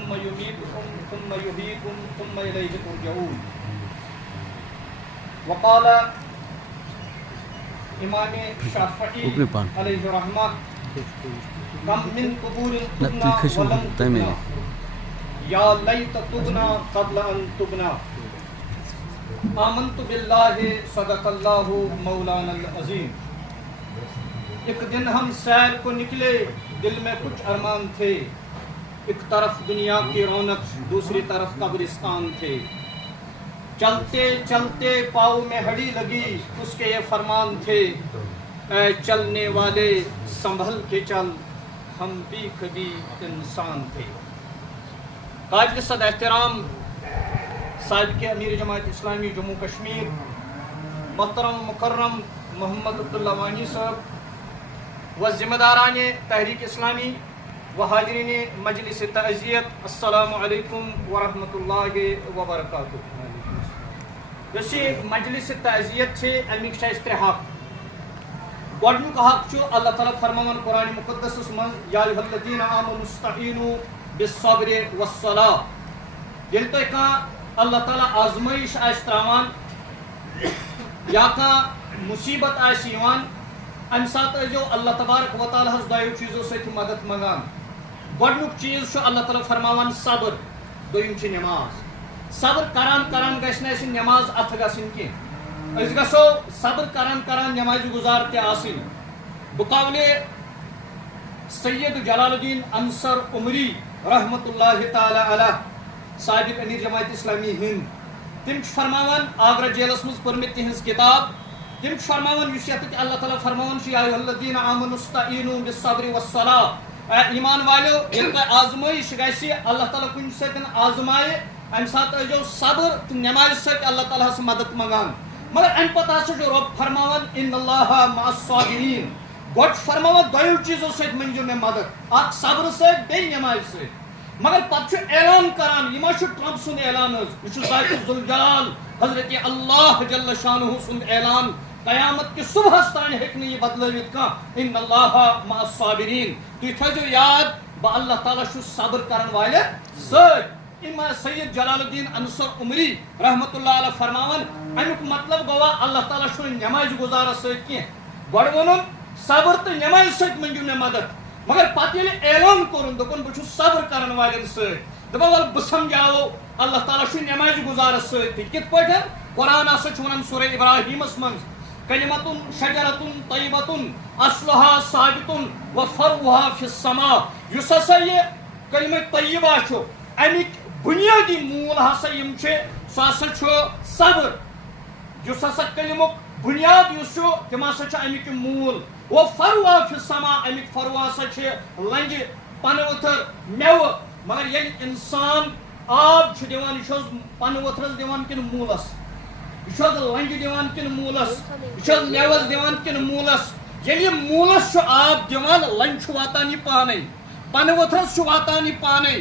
ثم يميتكم ثم يحييكم ثم إليه ترجعون. وقال امام شافعی علیہ رحمہ کم من قبور تبنا ولم تبنا یا لیت تبنا قبل ان تبنا. آمنت باللہ صدق اللہ مولانا العظیم. ایک دن ہم سیر کو نکلے، دل میں کچھ ارمان تھے، ایک طرف دنیا کی رونق دوسری طرف قبرستان تھے. چلتے چلتے پاؤں میں ہڈی لگی، اس کے یہ فرمان تھے، اے چلنے والے سنبھل کے چل، ہم بھی کبھی انسان تھے. قابل صد احترام صاحب کے امیر جماعت اسلامی جموں کشمیر محترم مکرم محمد عبداللہ وانی صاحب و ذمہ داران تحریک اسلامی و حاضرین مجلس تعزیت، السلام علیکم ورحمۃ اللہ وبرکاتہ. یس مجلس تعزیت امیک ترے حق. گۄڈنیُک حق اللہ تعالیٰ فرمان قرآن مقدسس من یا ایھا الذین آمنوا استعینوا بالصبر والصلاۃ. ییٚلہِ تۄہہِ کانٛہہ اللہ تعالیٰ آزمٲیش آسہِ ترٛاوان یا کانٛہہ مُصیبت آسہِ یِوان، اَمہِ ساتہٕ ٲسۍزیو اللہ تبارک و تعالیٰ ہس دۄیو چیٖزو سۭتۍ مدد منٛگان. گۄڈنیُک چیٖز چھُ اللہ تعالیٰ فرماوان صبر، دوٚیِم چھِ نٮ۪ماز. صبر کران کران گژھِ نہٕ اَسہِ نٮ۪ماز اَتھٕ گژھٕنۍ کینٛہہ، أسۍ گژھو صبر کران کران نٮ۪مازِ گُزار تہِ آسٕنۍ. بقولِ سید جلال الدین انصر عمری رحمۃ اللہ تعالیٰ علیہ سابق امیر جماعت اسلامی ہند، تم چھِ فرماوان آگرہ جیلس منٛز پٔر مےٚ تِہنٛز کِتاب. تم چھِ فرماوان یُس یتھ اللہ تعالیٰ فرماوان چھُ یا ایھا الذین آمنوا استعینوا بالصبر والصلاۃ. ایمان والیو ییٚلہِ تۄہہِ آزمٲیش گژھِ، اللہ تعالیٰ کُنہِ سۭتۍ آزمایہِ، امہِ ساتہٕ ٲسۍزیو صبر تہٕ نٮ۪مازِ سۭتۍ اللہ تعالیٰ ہس مدد منٛگان. مگر امہِ پتہٕ ہسا چھُ رۄب فرماوان ان اللہ مع الصابرین. گۄڈٕ چھُ فرماوان دۄیو چیٖزو سۭتۍ مٔنٛگزیو مےٚ مدد، اکھ صبرٕ سۭتۍ بیٚیہِ نٮ۪مازِ سۭتۍ. مگر پتہٕ چھُ اعلان کران، یہِ ما چھُ ٹرمپ سُنٛد اعلان حظ، یہِ چھُ ذات ذوالجلال حضرت اللہ جل شانہ سُنٛد اعلان. قیامت کہِ صبحس تانۍ ہیٚکہِ نہٕ یہِ بدلٲوِتھ کانٛہہ. ان اللہ مع الصابرین. تُہۍ تھٲیزیو یاد، بہٕ اللہ تعالیٰ چھُس صبر کرن والٮ۪ن سۭتۍ. سید جلال الدین انصر عمری رحمۃ اللہ علیہ فرماوان امیُک مطلب گوٚوا اللہ تعالیٰ چھُنہٕ نٮ۪مازِ گُزارس سۭتۍ کینٛہہ. گۄڈٕ ووٚنُن صبر تہٕ نٮ۪مازِ سۭتۍ مٔنٛگِو مےٚ مدد، مگر پتہٕ ییٚلہِ اعلان کوٚرُن دوٚپُن بہٕ چھُس صبر کرن والٮ۪ن سۭتۍ. دپان وَلہٕ بہٕ سمجھاوو اللہ تعالیٰ چھُ نٮ۪مازِ گُزارس سۭتۍ تہِ. کِتھ پٲٹھۍ؟ قرآن ہسا چھُ وَنان سورہ ابراہیٖمس منٛز کلمتن شجرتن طیبتن اصلها ثابتن وفرعها فی السماء. یُس ہسا یہِ کلمہ طیبہ چھُ امیِکۍ بنیٲدی موٗل ہسا یِم چھِ، سُہ ہسا چھُ صبر. یُس ہسا کلمُک بنیاد یُس چھُ تِم ہسا چھِ امیِکۍ موٗل. وفرعها فی السماء، امیِکۍ فرع ہسا چھِ لنجہِ، پنہٕ ؤتھر، میوٕ. مگر ییٚلہِ انسان آب چھُ دِوان، یہِ چھُ حظ پنہٕ ؤتھرس دِوان کِنہٕ موٗلس؟ یہِ چھُ حظ لنجہِ دِوان کِنہٕ موٗلس؟ یہِ چھُ حظ میوس دِوان کِنہٕ موٗلس؟ ییٚلہِ یہِ موٗلس چھُ آب دِوان، لنجہِ چھُ واتان یہِ پانے، پنہٕ ؤتھرس چھُ واتان یہِ پانے،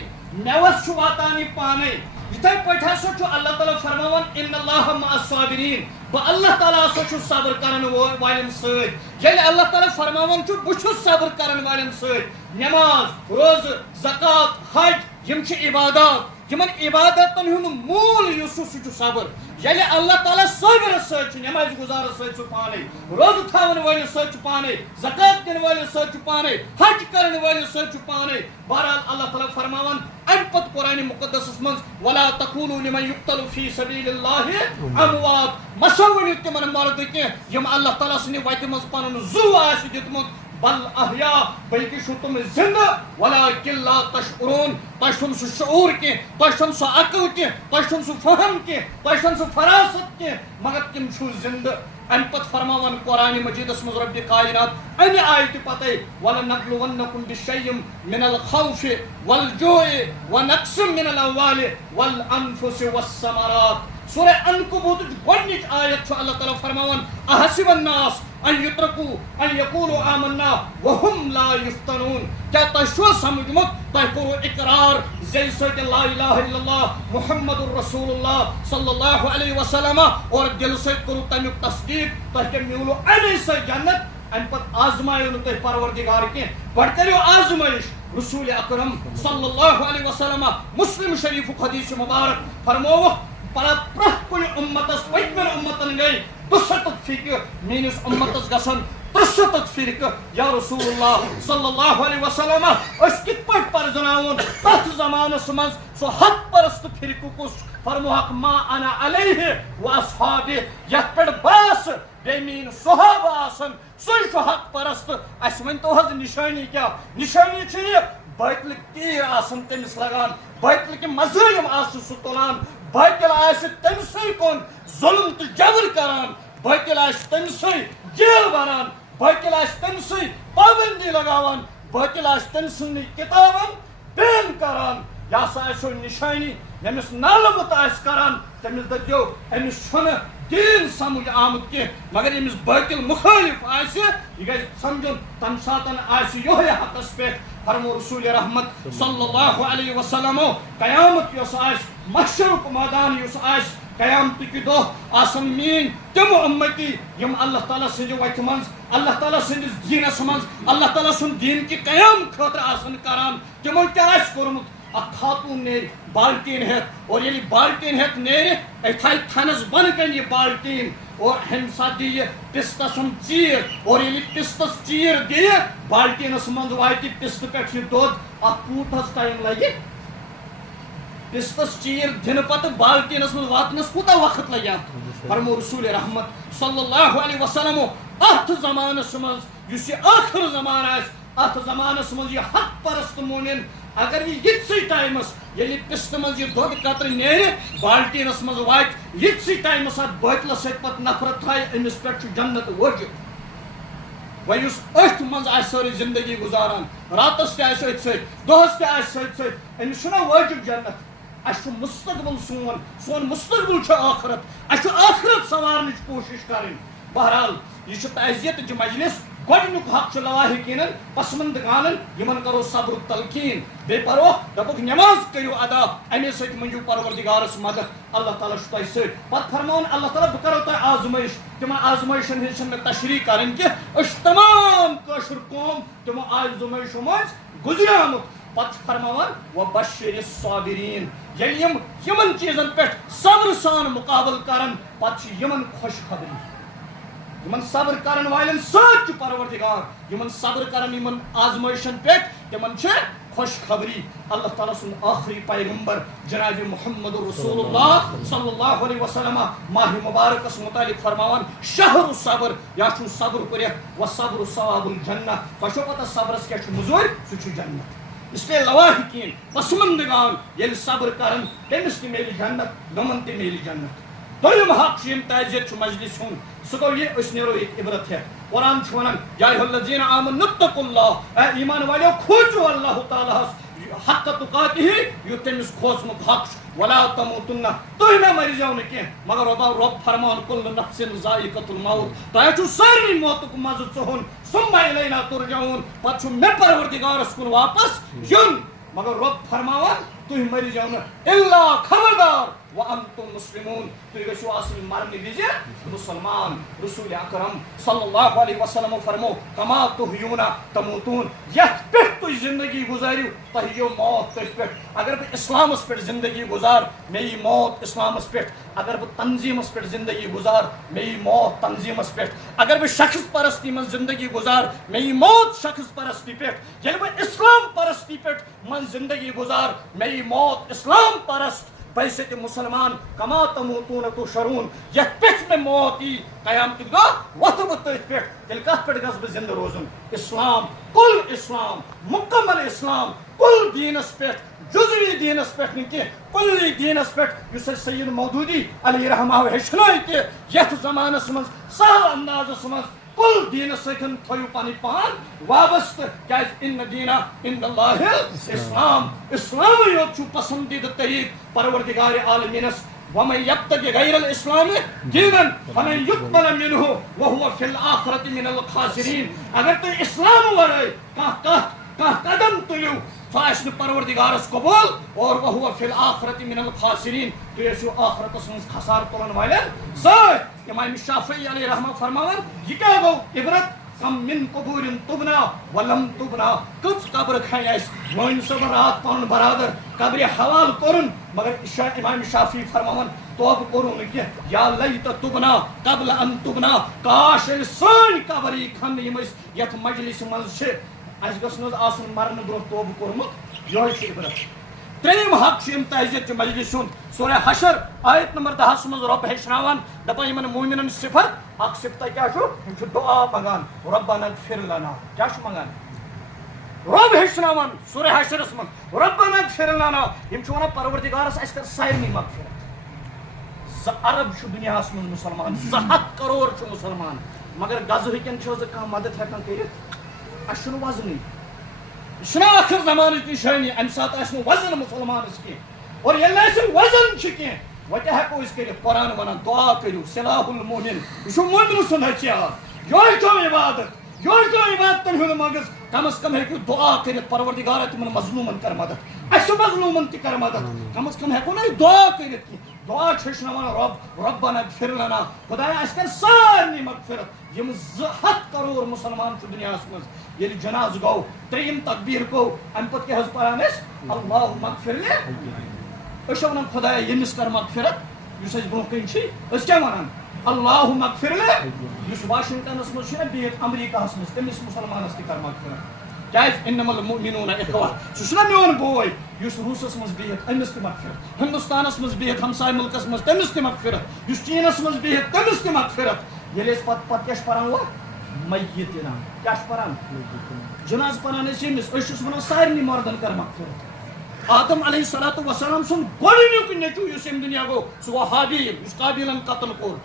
میوس چھُ واتان یہِ پانے. یِتھے پٲٹھۍ ہسا چھُ اللہ تعالیٰ فرماوان ان اللہ مع الصابرین. بہٕ اللہ تعالیٰ ہسا چھُس صبر کرن والٮ۪ن سۭتۍ. ییٚلہِ اللہ تعالیٰ فرماوان چھُ بہٕ چھُس صبر کرن والٮ۪ن سۭتۍ، نٮ۪ماز، روزٕ، زکات، حج یِم چھِ عبادات. یِمن عبادتن ہُنٛد موٗل یُس چھُ سُہ چھُ صبر. ییٚلہِ اللہ تعالیٰ صٲبرس سۭتۍ چھُ، نٮ۪مازِ گُزارس سۭتۍ چھُ پانے، روزٕ تھاون وٲلِس سۭتۍ چھُ پانے، زکات دِنہٕ وٲلِس سۭتۍ چھُ پانے، حج کرن وٲلِس سۭتۍ چھُ پانے. بہرحال اللہ تعالیٰ فرماوان امہِ پتہٕ قرآنِ مُقدسس منٛز ولا تقولوا لمن يقتل في سبيل الله اموات. مسا ؤنِو تِمن مردٕ کینٛہہ یِم اللہ تعالیٰ سٕنٛدِ وتہِ منٛز پنُن زُو آسہِ دیُتمُت، بل احیا، بلکہ چھُ تِم زندٕ، ولکن لا تشعرون. تۄہہِ چھُنہٕ سُہ شعوٗر کینٛہہ، تۄہہِ چھُنہٕ سُہ عقل کینٛہہ، تۄہہِ چھُنہٕ سُہ فہم کینٛہہ، تۄہہِ چھُنہٕ سُہ فراست کینٛہہ، مگر تِم چھُو زندٕ. امہِ پتہٕ فرماوان قرآنِ مجیدس منٛز رۄبِ کائنات امہِ آیتہِ پتے وَلَنَبْلُوَنَّكُمْ بِشَيْءٍ مِنَ الْخَوْفِ وَالْجُوعِ وَنَقْصٍ مِنَ الْأَمْوَالِ وَالْأَنفُسِ وَالثَّمَرَاتِ. سورہ عنکبوتٕچ گۄڈنِچ آیت چھُ اللہ تعالیٰ فرماوان احسب الناس ان یترکوا ان یقولوا آمنا وهم لا یفتنون. کیا تۄہہِ چھُوا سمجھمُت تۄہہِ کوٚروٕ اقرار زیٚیہِ سۭتۍ لا الہ الا اللہ محمد الرسول اللہ صلی اللہ علیہ وسلم اور دلہٕ سۭتۍ کوٚروٕ تمیُک تصدیق، تۄہہِ کیٛاہ میوٗلوٕ امی سۭتۍ جنت. امہِ پتہٕ آزمایو نہٕ تۄہہِ پروردگار کینٛہہ. گۄڈٕ کٔرِو آزمٲیش، رسول اکرم صلی اللہ علیہ وسلم مسلم شریف حدیث مبارک فرمو پرت کن امتس پتمن امتن گئی 63 فرقہ میس امتس گھن 63 فرقہ یا رسول اللہ صلی اللہ علیہ وسلم اس کت پہ پرزناون تس زمانس من سو حق پرست فرقہ کس فرموک ما انا علیہ و اصحابہ یت پہ باس بے مین صحابہ آسن سوی حق پرست اس ون تو حض نشانی کیا نشانی چھ بیتل تیر آسن تمس لگان بیتل کے مظالم آسن سہ تلان بیتل آس تمسے کن ظلم تو جبر کران بیتل آس تمسے جیل بنان بیتل آس تمسے پابندی لگاوان بیتل آس تمسن کتابن بین کران یہ سا سو نشانی یمس نالمت آس کران تمس دپیو امس چھن دین سمجھ آمد کی مگر امس بیتل مخالف آس یہ گژھِ سمجھن تم ساتن آس یہ حقس پہ فرمو رسول رحمت صلی اللہ علیہ وسلم قیامت یس آس محشرک میدان یس آس قیامت کی دہ آسن مین تم امتی یم اللہ تعالیٰ سند وتھ من اللہ تعالیٰ سندس دینس من اللہ تعالیٰ سند دین کی قیام خاطر آسن کران تمو کیا آس کورمت اخ خاتون نیر بالٹین ہیت اور یلی بالٹین ہیت نیر اتھائی تھنس بن کن یہ بالٹین اور ہم ساتھ دی پستس ہم چیر اور یلی پستس چیر دی بالٹینس من واتی پست پہ دود اخ کوتس ٹائم لگی پستس چیر دن پتہ بالٹینس من واتنس کوتا وقت لگیا فرمو رسول رحمت صلی اللہ علیہ وسلم ات زمانس من یس یہ آخر زمان آس ات زمانس من یہ حق پرست مومن اگر یہ یتسی ٹائمس یلی پست من یہ دود قطر نیر بالٹینس من وات یتسی ٹائمس ات بیتل ست پت نفرت تھائی امس پہ جنت واجب ویس ات من آس ساری زندگی گزاران راتس تہ آس ات ست دہس تہ آس ست ست امس چھنا واجب جنت اس مستقبل سون مستقبل آخرت اس آخرت سوارن کوشش کریں بہرحال یہ تعزیت چہ مجلس گۄڈنیُک حق چھُ لواحقین پسمندگانن یمن کرو صبر تلقین بیٚیہِ پرو دپُکھ نماز کٔرِو ادا امی سۭتۍ منجو پروردگارس مدد اللہ تعالیٰ چھُ تۄہہِ سۭتۍ پتہٕ فرماوُن اللہ تعالیٰ بہٕ کرو تۄہہِ آزمٲیش تِمن آزمٲیشن ہٕنٛز چھنہٕ مےٚ تشریح کرٕنۍ کینٛہہ أسۍ چھِ تمام کٲشُر قوم تِمو آزمٲیشو منٛز گُزریومُت پتہٕ چھُ فرماوان وبشر الصابرین ییٚلہِ یِم یمن چیٖزن پٮ۪ٹھ صبر سان مقابل کرن پتہٕ چھِ یمن خوش خبری یمن صبر کرن والن سۭتۍ چھُ پروردگار یمن صبر کرن یمن آزمٲیشن پٮ۪ٹھ تِمن چھِ خوش خبری اللہ تعالیٰ سُنٛد آخری پیغمبر جناب محمد رسول اللہ صلی اللہ علیہ وسلم ماہ مبارکس متعلق فرماوان شہر الصبر یا چھُ صبر کٔرِتھ وصبر ثواب الجنہ تۄہہِ چھو پتہ صبرس کیٛاہ چھُ مٔزوٗرۍ سُہ چھُ جنت اس لیے لواحقین پسمندگان ییٚلہِ صبر کرن تٔمِس تہِ میلہِ جنت گمن تہِ میلہِ جنت دوٚیِم حق چھُ یِم تعزیت چھُ مجلس ہُنٛد سُہ گوٚو یہِ أسۍ نیرو ییٚتہِ عبرت ہٮ۪تھ قرآن چھُ ونان یا ایھا الذین آمنوا اتقوا اللہ اے ایمان والیو کھوٗژِو اللہ تعالیٰ ہس حق تقاتہ یُتھ تٔمِس کھوژمُت حق چھُ ولا تموتن تُہۍ مہ مٔرزیو نہٕ کینٛہہ مگر رۄب فرمان کُلُّ نفسٍ ذائقۃ الموت تۄہہِ چھُو سارنٕے موتُک مزٕ ژوٚہُن ثم الینا ترجعون پتہٕ چھُ مےٚ پروردگارس کُن واپس یُن مگر رۄب فرماوان تُہۍ مٔرزیو نہٕ الا خبردار وانتم مسلمون تُہۍ گٔژھِو آسٕنۍ مرنہٕ وِزِ مُسلمان رسول اکرم صلی اللہ علیہ وسلم فرمو کما تحیون تموتون یتھ پٮ۪ٹھ تُہۍ زندگی گزٲرِو تۄہہِ یِیو موت تٔتھۍ پٮ۪ٹھ اگر بہٕ اسلامس پٮ۪ٹھ زندگی گزار مےٚ یی موت اسلامس پٮ۪ٹھ اگر بہٕ تنظیٖمس پٮ۪ٹھ زندگی گزار مےٚ یی موت تنظیٖمس پٮ۪ٹھ اگر بہٕ شخص پرستی منٛز زندگی گزار مےٚ یی موت شخص پرستی پٮ۪ٹھ ییٚلہِ بہٕ اسلام پرستی پٮ۪ٹھ منٛز زندگی گزار مےٚ یی موت اسلام پرست بیٚیہِ مسلمان کما تموتون تحشرون یتھ پٮ۪ٹھ مےٚ موت یی قیامتٕکۍ دۄہ وۄتھٕ بہٕ تٔتھۍ پٮ۪ٹھ تیٚلہِ کتھ پٮ۪ٹھ گژھٕ بہٕ زندٕ روزُن اسلام کُل اسلام مکمل اسلام کُل دیٖنس پٮ۪ٹھ جزوی دیٖنس پٮ۪ٹھ نہٕ کینٛہہ کُلی دیٖنس پٮ۪ٹھ یُس اَسہِ سید مودوٗدی علیہ رحمٰ ہیٚچھنٲے تہِ یتھ زمانس منٛز سہل اندازس منٛز کُل دیٖنس سۭتۍ تھٲیِو پنٕنۍ پان وابستہٕ کیٛازِ ان دیٖنَ عند اللہ الاسلام اسلامٕے یوت چھُ پسندیدٕ طریٖقہٕ پروردگارِ عالمیٖنس ومن یبتغی غیر الاسلام دینا فلن یقبل منہ وہو فی الآخرۃ من الخاسرین اگر تُہۍ اسلام ورٲے کانٛہہ قدم تُلِو سُہ آسہِ نہٕ پروردگارس قبوٗل اور وہو فی الآخرۃ من الخاسرین تُہۍ ٲسِو آخرتس منٛز خسارٕ تُلن والٮ۪ن سۭتۍ امام شافعی علیہ رحمٰ فرماوان یہ کیٛاہ گوٚو عبرت کم من قبور تبنا ولم تبنا کچھ قبر کھنڈ اس مون صبح رات پن برادر قبر حوال کرن مگر امام شافعی فرماون توب کرو کہ یا لیت تبنا قبل ان تبنا کاش سن قبر کھن یم یت مجلس مز اس گھن آسن مرن برو توب کورمت یہ عبرت تریم حق تعزیت مجلس سورہ حشر آیت نمبر 10 مز رب ہیچناوان دپان یمن مومنن صفت اخ صفت کیا دعا منگان ربنا اغفر لنا کیا منگان رب ہیچناوان سورہ حشر من ربنا اغفر لنا یم ونان پروردگارس اس کر سارنی مغفرت ارب دنیا من مسلمان 7 کروڑ مسلمان مگر غزو ہکن کھانا مدد ہیکان کرت اس وزن یہ آخر زمانہ نشانی امہ سات وزن مسلمانس کی اور یل وزن کی وتہ ہیکو کرت قرآن ونان دعا کرو سلاح المومن یہ مومن سند حثیات یہ عبادت یہ عبادتن ہند مغز کم از کم ہیکو دعا کرت پروردگار تمن مظلومن کر مدد اس مظلومن تہ کر مدد کم از کم ہیکو نا دعا کرت دعا چھشناوان ربنا اغفر لنا خدایا اس کر سارنی مغفرت یم 7 کروڑ مسلمان دنیا مز یل جناز گو تریم تکبیر کو ام پت کیا پران اللہم اغفر لنا اس ونان خدایا یمس کر مغفرت اس برو کن اس کیا ونان اللہم اغفر لنا اس واشنگٹنس مز بہت امریکہ مز تمس مسلمانس تہ کر مغفرت کیاز انما المؤمنون اخوہ سہ میون بوے اس روسس مز بہت امس تہ مغفرت ہندوستانس مز بہت ہمسائے ملکس مز تمس تہ مغفرت اس چینس مز بہت تمس تہ مغفرت یل پتہ کیا پران میتنا کیا پران جناز پران یمس ونان سارنی مردن کر مغفرت آدم علیہ الصلوۃ والسلام سن گۄڈنیُک نیٚچوٗ یُس ییٚمہِ دُنیا گوٚو سُہ گوٚو حابیل یُس قابیلن قتل کوٚر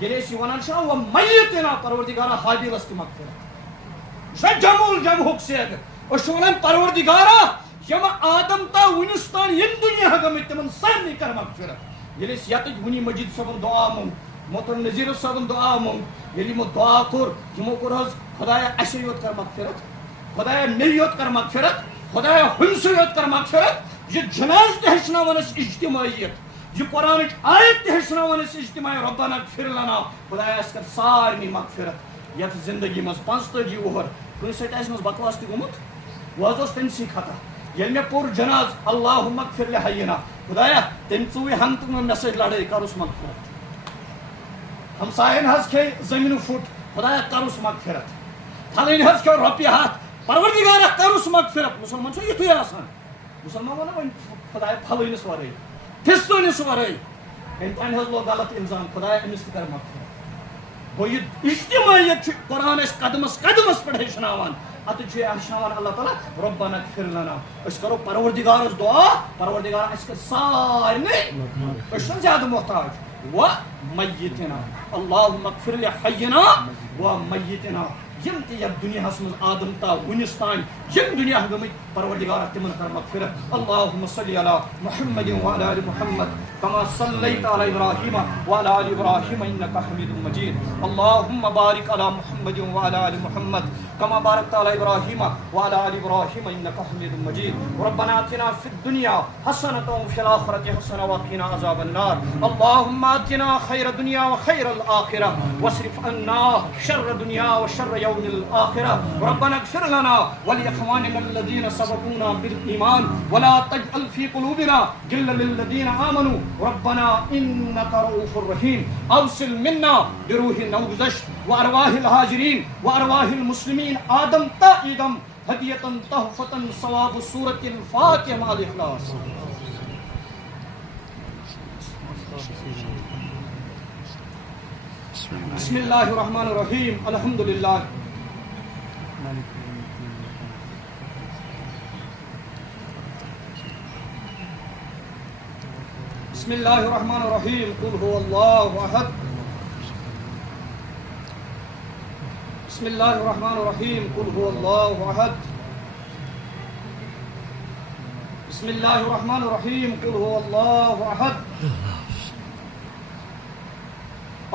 ییٚلہِ أسۍ یہِ وَنان چھِ و میتنا پروردگارا حابیلس تہِ مغفرت یہ جمول جمہُک سیگ أسۍ چھِ وَنان پروردگارا یِم آدم تا وُنِس تام ییٚمہِ دُنیا گٔمٕتۍ تِمن سارنٕے کر مغفرت ییٚلہِ أسۍ ییٚتٕکۍ وُنی مجید صٲبُن دعا مونگ محترم نذیر صٲبُن دعا مونگ ییٚلہِ یِمو دعا کوٚر تِمو کوٚر حظ خدایا اَسے یوت کر مغفرت خدایا مےٚ یوت کر مغفرت خدایا ہُمسٕے یوت کر مغفرت یہ جناز تہ ہیچناوان اس اجتماعیت یہ قرآن آیت تہ ہیچناوان اس اجتماعی ربنا اغفر لنا خدایا اس کر سارنی مغفرت یت زندگی مز 45 وہر کن سٹ اس مز بکواس تہ گومت وہ تمسی خطا یل میں پور جناز اللہم اغفر لحینا خدایا تم ژوٚوُے ہنت مے سۭتۍ لڑٲے کرُس مغفرت ہمساین حظ کھے زمین پھٹ خدایا کرُس مغفرت پھلٲنۍ حظ کھیو رۄپیہِ ہتھ پروردگارا کرُس مغفرت مسلمان چھُ یِتھُے آسان مسلمان ونان وۄنۍ خدایا پھلٲنِس ورٲے فِستٲنِس ورٲے أمۍ تانۍ حظ لوگ غلط الزام خدایا أمِس تہِ کر مغفرت گوٚو یہِ اجتماعیت چھُ قرآن اَسہِ قدمس قدمس پٮ۪ٹھ ہیٚچھناوان اتھ چھُ ہیٚچھناوان اللہ تعالیٰ ربنا اغفر لنا أسۍ کرو پروردگارس دعا پروردگار اَسہِ کر سارنٕے أسۍ چھِنہٕ زیادٕ محتاج و میتنا اللہم اغفر لحینا و میتنا یم تہ یتھ دنیا مز آدم تا ونس تام یم دنیا گمت پروردگار تمن کر مغفرت اللهم صل على محمد وعلى ال محمد كما صليت على ابراهيم وعلى ال ابراهيم انك حميد مجيد اللهم بارك على محمد وعلى ال محمد كما باركت على ابراهيم وعلى ال ابراهيم انك حميد مجيد ربنا آتنا في الدنيا حسنة وفي الآخرة حسنة وقنا عذاب النار اللهم آتنا خير الدنيا وخير الآخرة واصرف عنا شر الدنيا وشر يوم الآخرة ربنا اغفر لنا ولإخواننا الذين سبقونا بالإيمان ولا تجعل في قلوبنا غلا للذين آمنوا ربنا إنك رؤوف رحيم أوصل منا بروح نوزش وأرواح الهاجرين وأرواح المسلمين آدم تا إدم هدية تحفة صواب سورة الفاتحة مع الإخلاص بسم الله الرحمن الرحيم الحمد لله بسم الله الرحمن الرحيم قل هو الله أحد بسم الله الرحمن الرحيم قل هو الله أحد بسم الله الرحمن الرحيم قل هو الله أحد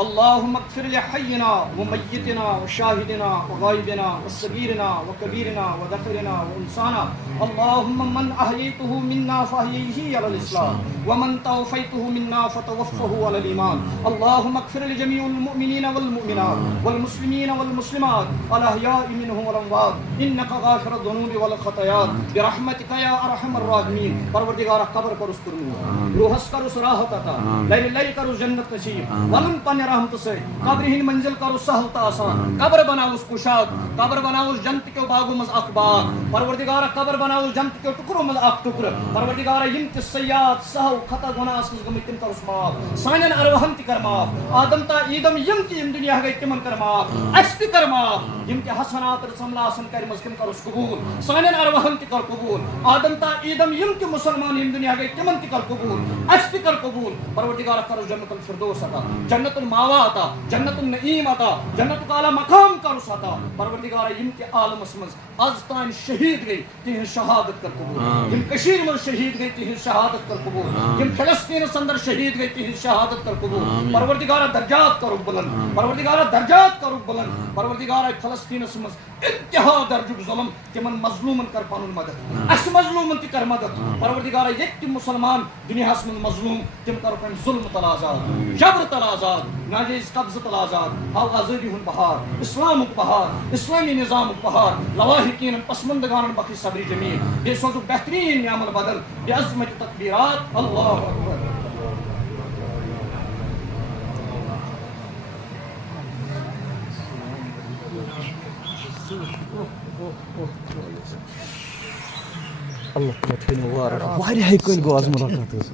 اللهم اغفر لحينا وميتنا وشاهدنا وغائبنا وصغيرنا وكبيرنا وذكرنا وانثانا. اللهم من احييته منا فاحيه على الاسلام ومن توفيته منا فتوفه على الايمان. اللهم اغفر لجميع المؤمنين والمؤمنات والمسلمين والمسلمات الاحياء منهم والاموات انك غافر الذنوب والخطايا برحمتك يا ارحم الراحمين. پروردگار قبر پر اس کرنو روحس کر اس راحت عطا لیل لیل کر اس جنت نصیب ولن پن رحمت سے قبر ہن منزل کر اس سہل تا آسان قبر بنا اس کشاد قبر بنا اس جنت کے باغوں مز اخبار. پروردگار قبر بنا اس جنت کے ٹکروں مز اخ ٹکر. پروردگار یم تے سیئات سہو خطا گناہ اس گمت تم کر اس معاف سانن ارواحن تی کر معاف آدم تا ایدم یم تی یم دنیا گئی تمن کر معاف اس تی کر معاف یم تے حسنات رسملا سن کر مز تم کر اس قبول سانن ارواحن تی کر قبول آدم تا ایدم یم تی مسلمان یم دنیا گئی تمن تی کر قبول اس تی کر قبول. پروردگار کر جنت الفردوس عطا جنت الماوا عطا جنت النعیم عطا جنت اعلی مقام کر اس عطا. پروردگار یم تے عالم اسمز از تان شہید گئی تہ شہادت کر قبول یم کشیر مز شہید گئی تہ شہادت کر قبول یم فلسطین اندر شہید گئی تہ شہادت کر قبول. پروردگار درجات کرو بلند پروردگار درجات کرو بلند. پروردگار فلسطین اسمز انتہا درجہ ظلم تمن مظلومن کر پنن مدد اس مظلومن تہ کر مدد. پروردگار یک تہ مسلمان دنیا اس من مظلوم تم کر پن ظلم تل آزاد جبر تل آزاد ناجائز قبض تل آزاد ہاو آزادی ہن بہار اسلام بہار اسلامی نظام بہار لواحقین پسماندگان بخش صبر جمیل بے سوزو بہترین نعمل بدل بعظمت تکبیرات اللہ اکبر. اللہ مبارک واریاہ کٲلۍ گوٚو آز مُلاقات حظ.